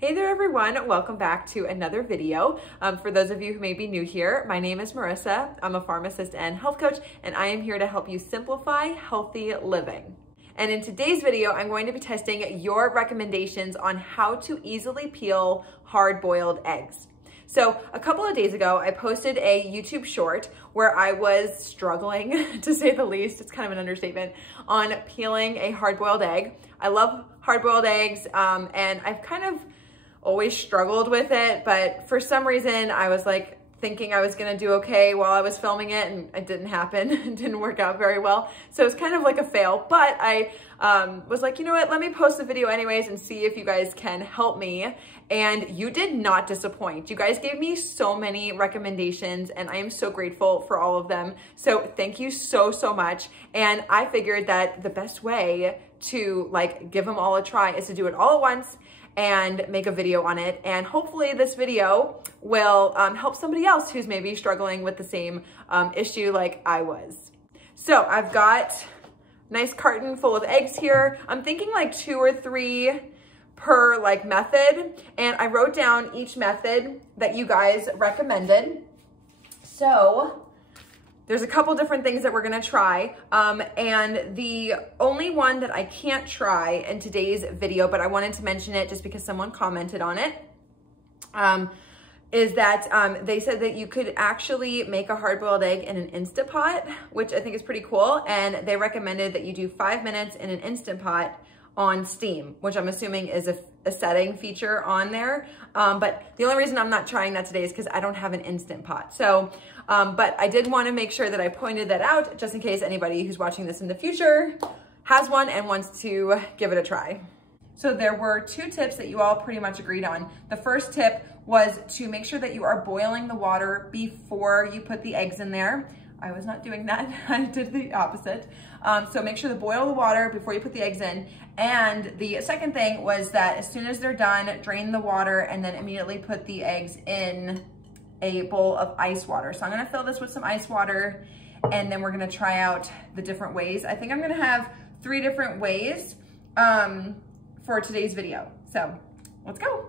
Hey there everyone, welcome back to another video. For those of you who may be new here, my name is Marissa. I'm a pharmacist and health coach, and I am here to help you simplify healthy living. And in today's video, I'm going to be testing your recommendations on how to easily peel hard-boiled eggs. So a couple of days ago, I posted a YouTube short where I was struggling, to say the least, it's kind of an understatement, on peeling a hard-boiled egg. I love hard-boiled eggs, and I've kind of always struggled with it, but for some reason I was like thinking I was gonna do okay while I was filming it, and it didn't happen. It didn't work out very well. So it's kind of like a fail, but I was like, you know what, let me post the video anyways and see if you guys can help me. And you did not disappoint. You guys gave me so many recommendations and I am so grateful for all of them. So thank you so, so much. And I figured that the best way to like give them all a try is to do it all at once and make a video on it. And hopefully this video will help somebody else who's maybe struggling with the same issue like I was. So I've got a nice carton full of eggs here. I'm thinking like 2 or 3 per like method. And I wrote down each method that you guys recommended. So there's a couple different things that we're gonna try. And the only one that I can't try in today's video, but I wanted to mention it just because someone commented on it, is that they said that you could actually make a hard-boiled egg in an Instant Pot, which I think is pretty cool. And they recommended that you do 5 minutes in an Instant Pot on steam, which I'm assuming is a setting feature on there. But the only reason I'm not trying that today is because I don't have an Instant Pot. So, but I did want to make sure that I pointed that out just in case anybody who's watching this in the future has one and wants to give it a try. So there were 2 tips that you all pretty much agreed on. The first tip was to make sure that you are boiling the water before you put the eggs in there. I was not doing that. I did the opposite. So make sure to boil the water before you put the eggs in. And the second thing was that as soon as they're done, drain the water and then immediately put the eggs in a bowl of ice water. So I'm gonna fill this with some ice water and then we're gonna try out the different ways. I think I'm gonna have 3 different ways for today's video. So let's go.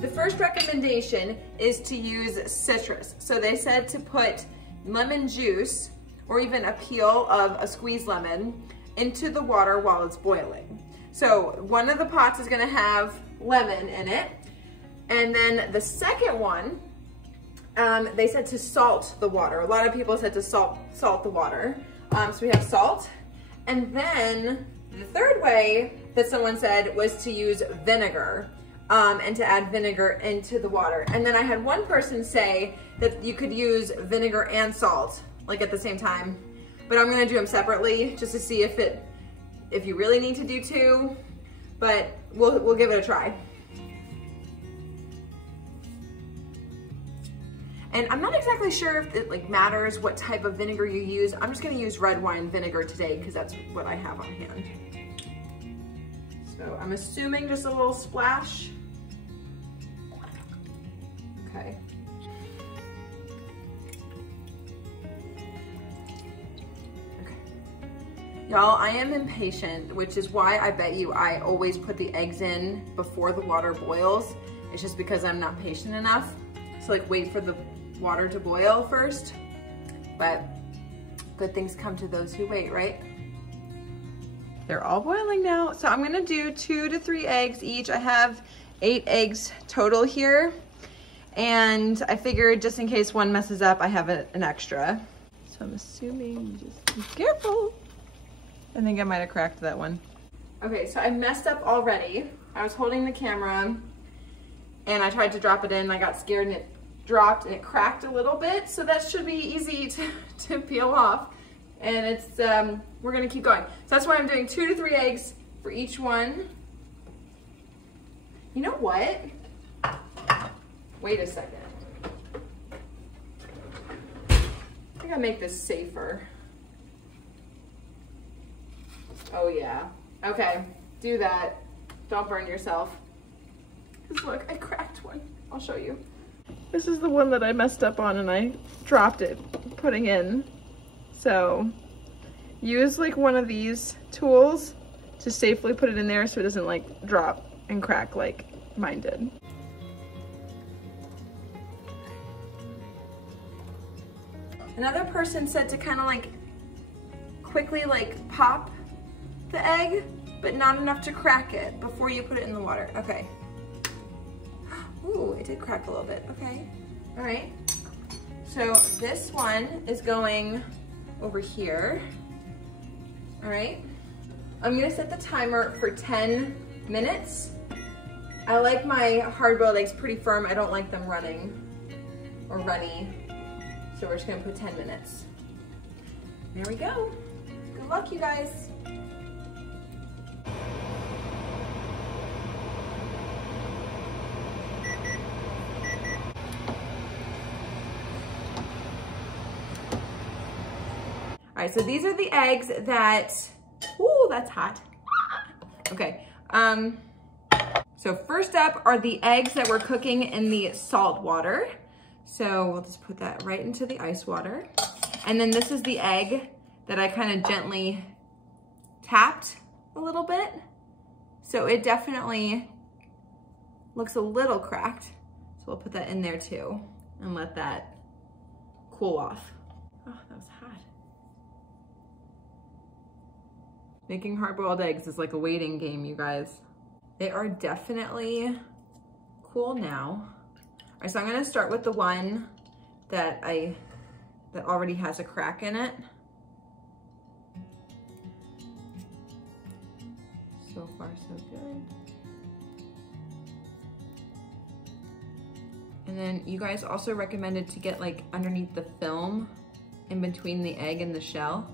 The first recommendation is to use citrus. So they said to put lemon juice or even a peel of a squeezed lemon into the water while it's boiling. So one of the pots is gonna have lemon in it. And then the second one, they said to salt the water. A lot of people said to salt the water. So we have salt. And then the third way that someone said was to use vinegar. And to add vinegar into the water. And then I had one person say that you could use vinegar and salt, like at the same time. But I'm gonna do them separately just to see if you really need to do 2, but we'll give it a try. And I'm not exactly sure if it like matters what type of vinegar you use. I'm just gonna use red wine vinegar today because that's what I have on hand. So I'm assuming just a little splash. Okay. Y'all, I am impatient, which is why I bet you I always put the eggs in before the water boils. It's just because I'm not patient enough. So like wait for the water to boil first. But good things come to those who wait, right? They're all boiling now. So I'm gonna do 2 to 3 eggs each. I have 8 eggs total here. And I figured just in case one messes up, I have an extra. So I'm assuming you just be careful. I think I might have cracked that one. Okay, so I messed up already. I was holding the camera and I tried to drop it in. I got scared and it dropped and it cracked a little bit. So that should be easy to peel off. And it's, we're gonna keep going. So that's why I'm doing 2 to 3 eggs for each one. You know what? Wait a second. I think I make this safer. Oh yeah. Okay, do that. Don't burn yourself. Because look, I cracked one. I'll show you. This is the one that I messed up on and I dropped it putting in. So use like one of these tools to safely put it in there so it doesn't like drop and crack like mine did. Another person said to kind of like quickly like pop the egg, but not enough to crack it before you put it in the water. Okay. Ooh, it did crack a little bit. Okay. All right. So this one is going over here. All right. I'm gonna set the timer for 10 minutes. I like my hard-boiled eggs pretty firm. I don't like them running or runny. So we're just gonna put 10 minutes. There we go. Good luck, you guys. All right, so these are the eggs that, ooh, that's hot. Okay, so first up are the eggs that we're cooking in the salt water. So we'll just put that right into the ice water. And then this is the egg that I kind of gently tapped a little bit. So it definitely looks a little cracked. So we'll put that in there too and let that cool off. Oh, that was hot. Making hard-boiled eggs is like a waiting game, you guys. They are definitely cool now. All right, so I'm gonna start with the one that already has a crack in it. So far, so good. And then you guys also recommended to get like underneath the film in between the egg and the shell.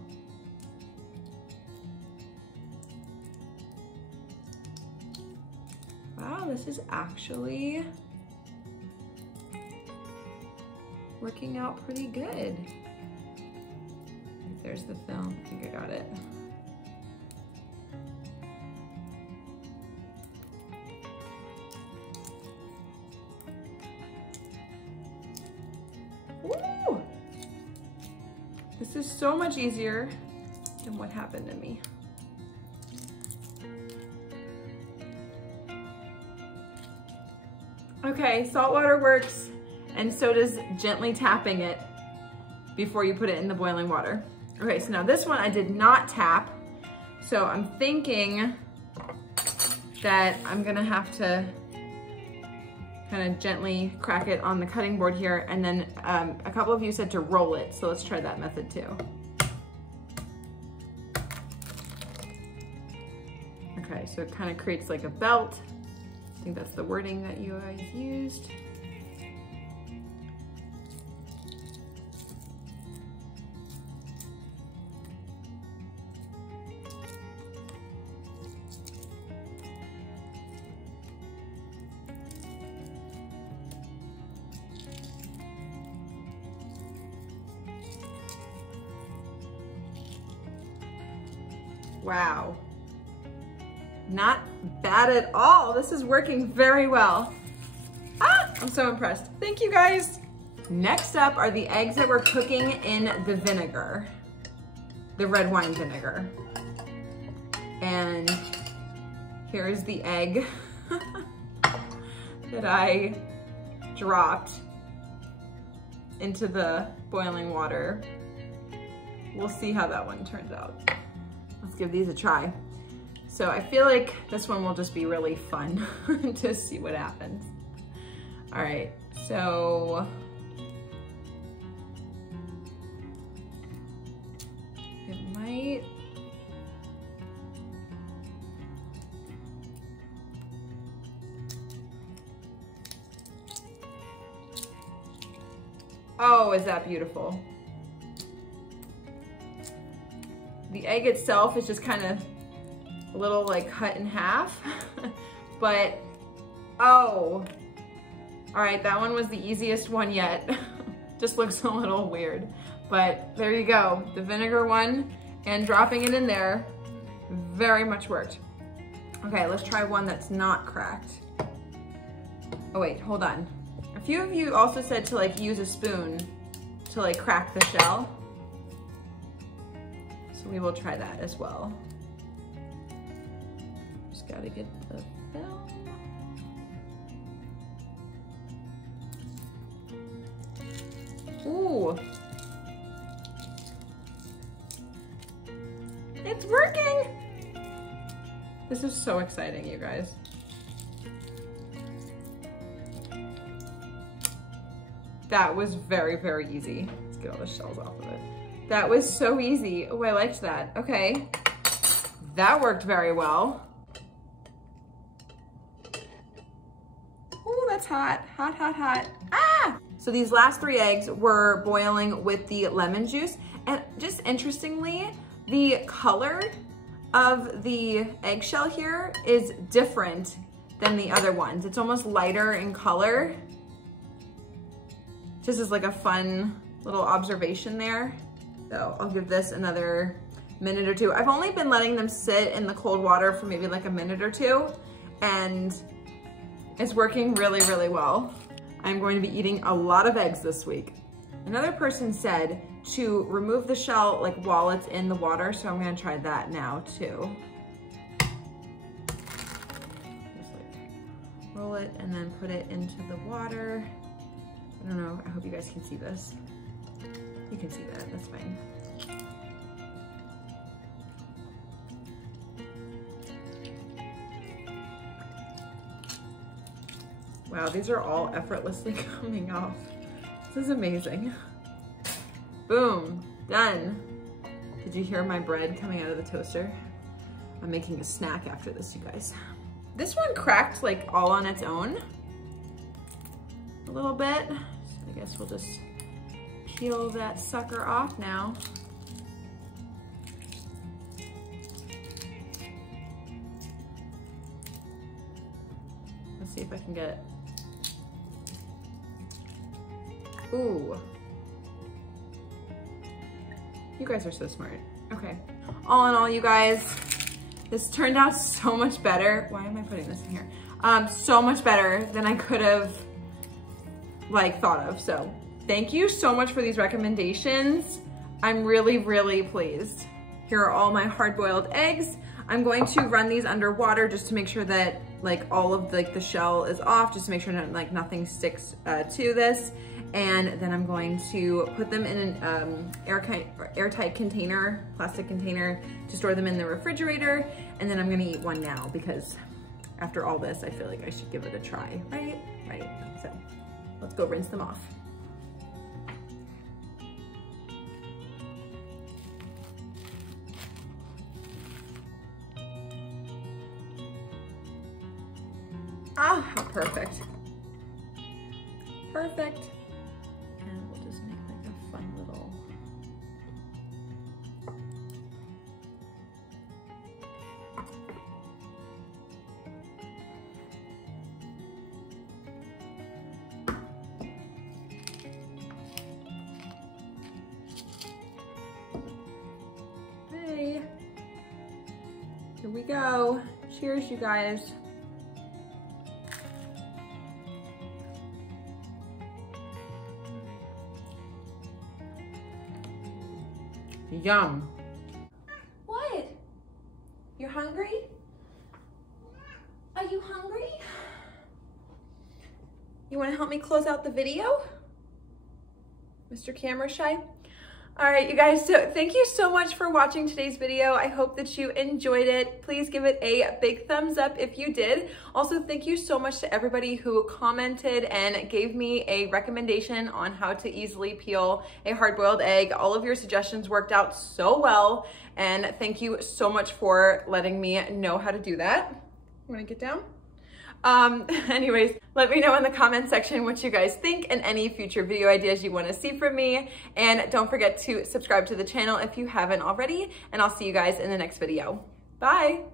Wow, this is actually working out pretty good. There's the film, I think I got it. Woo! This is so much easier than what happened to me. Okay, salt water works, and so does gently tapping it before you put it in the boiling water. Okay, so now this one I did not tap, so I'm thinking that I'm gonna have to kind of gently crack it on the cutting board here, and then a couple of you said to roll it, so let's try that method too. Okay, so it kind of creates like a belt. I think that's the wording that you guys used. Wow. Not bad at all. This is working very well. Ah, I'm so impressed. Thank you guys. Next up are the eggs that we're cooking in the vinegar, the red wine vinegar. And here's the egg that I dropped into the boiling water. We'll see how that one turns out. Let's give these a try. So I feel like this one will just be really fun to see what happens. All right, so it might, oh, is that beautiful? The egg itself is just kind of a little like cut in half, but oh, All right, that one was the easiest one yet. Just looks a little weird, but there you go. The vinegar one and dropping it in there very much worked. Okay, let's try one that's not cracked. Oh wait, hold on. A few of you also said to like use a spoon to like crack the shell. So we will try that as well. Just gotta get the film. Ooh. It's working! This is so exciting, you guys. That was very, very easy. Let's get all the shells off of it. That was so easy. Oh, I liked that. Okay. That worked very well. Oh, that's hot. Hot, hot, hot. Ah! So these last 3 eggs were boiling with the lemon juice. And just interestingly, the color of the eggshell here is different than the other ones. It's almost lighter in color. Just as like a fun little observation there. So I'll give this another minute or 2. I've only been letting them sit in the cold water for maybe like a minute or 2, and it's working really, really well. I'm going to be eating a lot of eggs this week. Another person said to remove the shell like while it's in the water, so I'm gonna try that now too. Just like roll it and then put it into the water. I don't know, I hope you guys can see this. You can see that, that's fine. Wow, these are all effortlessly coming off. This is amazing. Boom, done. Did you hear my bread coming out of the toaster? I'm making a snack after this, you guys. This one cracked like all on its own a little bit. So I guess we'll just peel that sucker off now. Let's see if I can get, ooh. You guys are so smart. Okay. All in all, you guys, this turned out so much better. Why am I putting this in here? So much better than I could have like thought of. So thank you so much for these recommendations. I'm really, really pleased. Here are all my hard-boiled eggs. I'm going to run these under water just to make sure that like all of the shell is off, just to make sure that like nothing sticks to this. And then I'm going to put them in an airtight container, plastic container, to store them in the refrigerator. And then I'm gonna eat one now because after all this, I feel like I should give it a try, right? Right, so let's go rinse them off. Ah, how perfect. Perfect. And we'll just make like a fun little. Hey, here we go. Cheers, you guys. Yum. What? You're hungry? Are you hungry? You want to help me close out the video? Mr. Camera Shy? All right, you guys, so thank you so much for watching today's video. I hope that you enjoyed it. Please give it a big thumbs up if you did. Also, thank you so much to everybody who commented and gave me a recommendation on how to easily peel a hard-boiled egg. All of your suggestions worked out so well, and thank you so much for letting me know how to do that. You wanna get down? Anyways, let me know in the comment section what you guys think and any future video ideas you want to see from me. And don't forget to subscribe to the channel if you haven't already. And I'll see you guys in the next video. Bye.